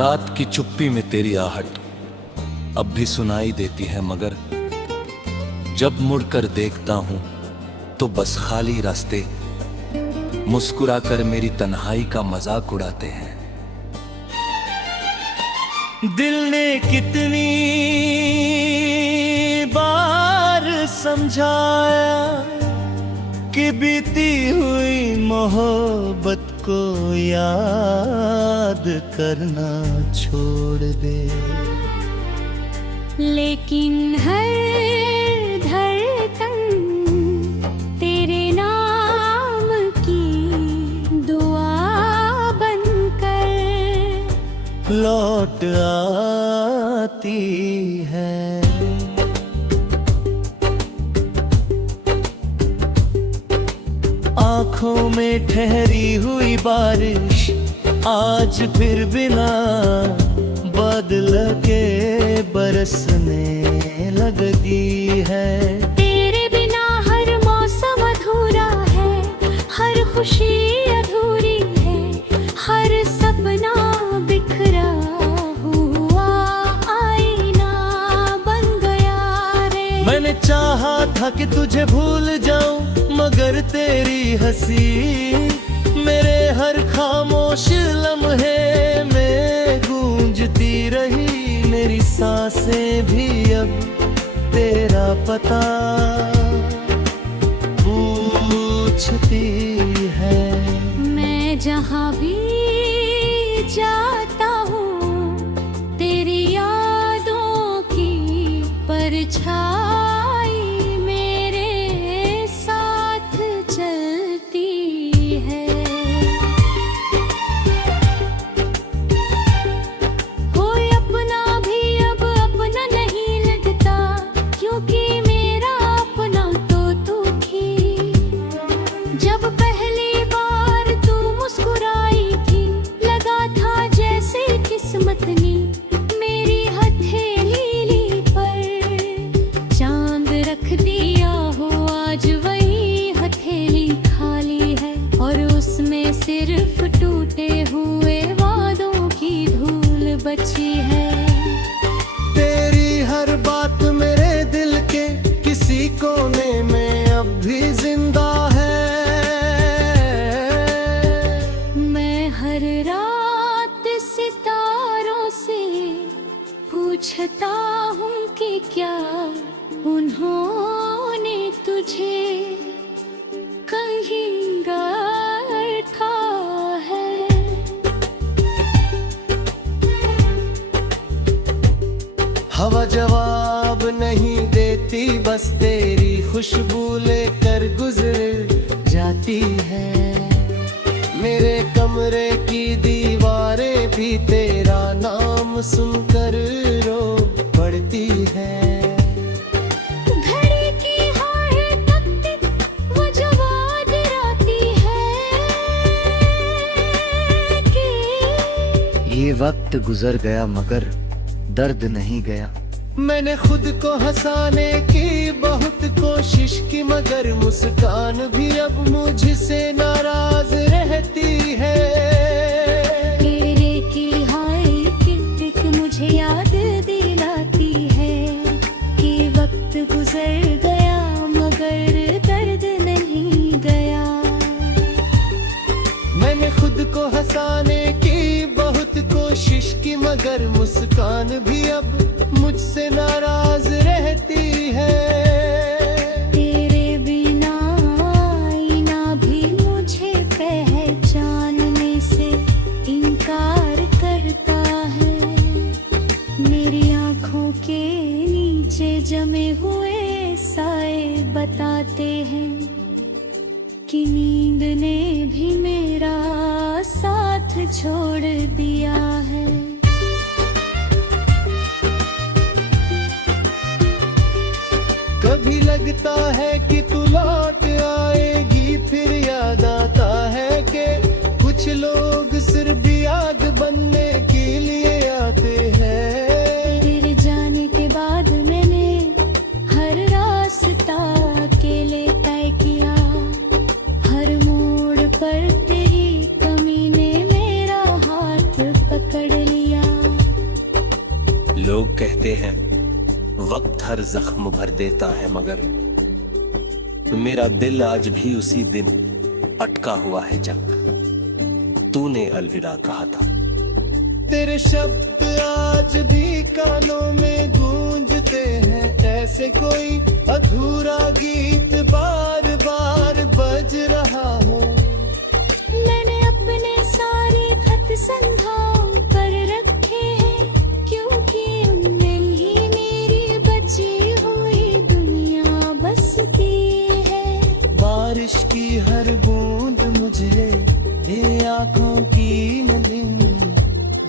रात की चुप्पी में तेरी आहट अब भी सुनाई देती है, मगर जब मुड़कर देखता हूं तो बस खाली रास्ते मुस्कुराकर मेरी तन्हाई का मजाक उड़ाते हैं। दिल ने कितनी बार समझाया कि बीती हुई मोहब्बत को याद करना छोड़ दे, लेकिन हर धड़कन तेरे नाम की दुआ बनकर लौट आती है। आंखों में ठहरी हुई बारिश आज फिर बिना बादल के बरसने लगी है। तेरे बिना हर मौसम अधूरा है, हर खुशी अधूरी है, हर सपना बिखरा हुआ आईना बन गया रे। मैंने चाहा था कि तुझे भूल जाऊं, मगर तेरी हंसी मेरे हर खामोश लम्हे में गूंजती रही। मेरी सांसें भी अब तेरा पता पूछती है। मैं जहाँ भी जाता हूँ तेरी यादों की परछाई मेरे साथ चलती है। कोई अपना भी अब अपना नहीं लगता, क्योंकि मेरा अपना तो तू थी। जब पहली बार तू मुस्कुराई थी, लगा था जैसे किस्मत ने मेरी हथेली पर चांद रख दिया हो। आज वही हथेली खाली है और उसमें सिर्फ टूटे हुए वादों की धूल बची है। तेरी हर बात मेरे दिल के किसी कोने में अब भी जिंदा है। मैं हर रात सितारों से पूछता हूँ कि क्या उन्होंने तुझे कहीं गाथा है। हवा जवाब नहीं देती, बस तेरी खुशबू लेकर गुजर जाती है। मेरे कमरे की दीवारें भी तेरा नाम सुनकर रो पड़ती है। घड़ी की हर तक वो जवाब आती है कि ये वक्त गुजर गया मगर दर्द नहीं गया। मैंने खुद को हंसाने की बहुत कोशिश की, मगर मुस्कान भी अब मुझसे नाराज रहती है। तेरे की हाय टिक मुझे याद दिलाती है कि वक्त गुजर गया मगर दर्द नहीं गया। मैंने खुद को हंसाने की बहुत कोशिश की, मगर मुस्कान भी अब मुझसे नाराज रहती है। तेरे बिना आईना भी मुझे पहचानने से इनकार करता है। मेरी आँखों के नीचे जमे हुए साए बताते हैं कि नींद ने भी मेरा साथ छोड़ दिया है। कभी लगता है कि तू लौट आएगी, फिर याद आता है कि कुछ लोग सिर्फ आग बनने के लिए आते हैं। तेरे जाने के बाद मैंने हर रास्ता अकेले तय किया, हर मोड़ पर तेरी कमी ने मेरा हाथ पकड़ लिया। लोग कहते हैं वक्त हर जख्म भर देता है, मगर मेरा दिल आज भी उसी दिन अटका हुआ है जब तूने अलविदा कहा था। तेरे शब्द आज भी कानों में गूंजते हैं, ऐसे कोई अधूरा गीत बार बार बज रहा हो। मैंने अपने सारे खत संभाल कर रखे हैं, क्योंकि उनमें ही मेरी बची हुई दुनिया बसती है। बारिश की हर बूंद मुझे ये आंखों की नली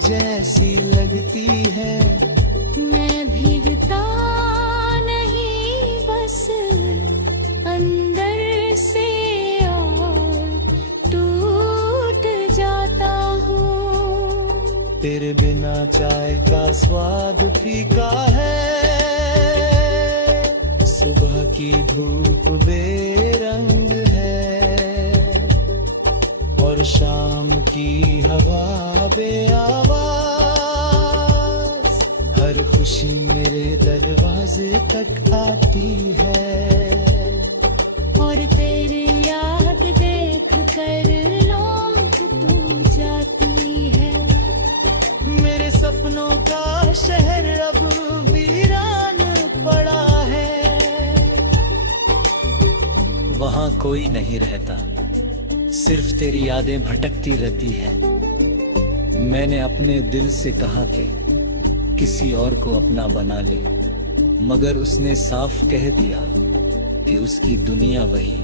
जैसी लगती है। मैं भीगता नहीं, बस अंदर से और टूट जाता हूँ। तेरे बिना चाय का स्वाद फीका है, सुबह की धूप बेरंग है, और शाम की हवा बेआवाज। हर खुशी मेरे दरवाजे तक आती है, और तेरी याद देख कर लौट तू जाती है। मेरे सपनों का शहर अब वीरान पड़ा है। वहाँ कोई नहीं रहता, सिर्फ तेरी यादें भटकती रहती है। मैंने अपने दिल से कहा कि किसी और को अपना बना ले, मगर उसने साफ कह दिया कि उसकी दुनिया वही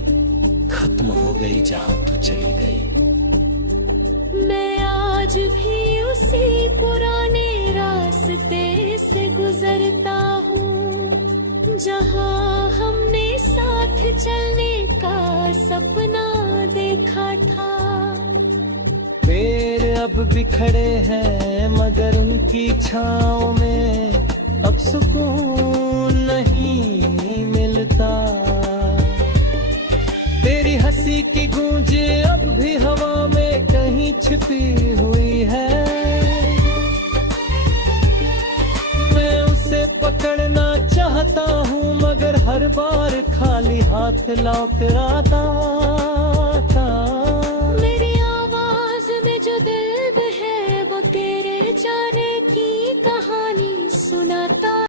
खत्म हो गई जहां तू चली गई। मैं आज भी उसी पुराने रास्ते से गुजरता हूँ, जहाँ हमने साथ चलने का सपना देखा था। पेड़ अब बिखरे हैं, मगर उनकी छाँव में अब सुकून नहीं मिलता। तेरी हंसी की गूंज अब भी हवा में कहीं छिपी हुई है। मैं उसे पकड़ना चाहता हूँ, मगर हर बार खाली हाथ लौट आता था।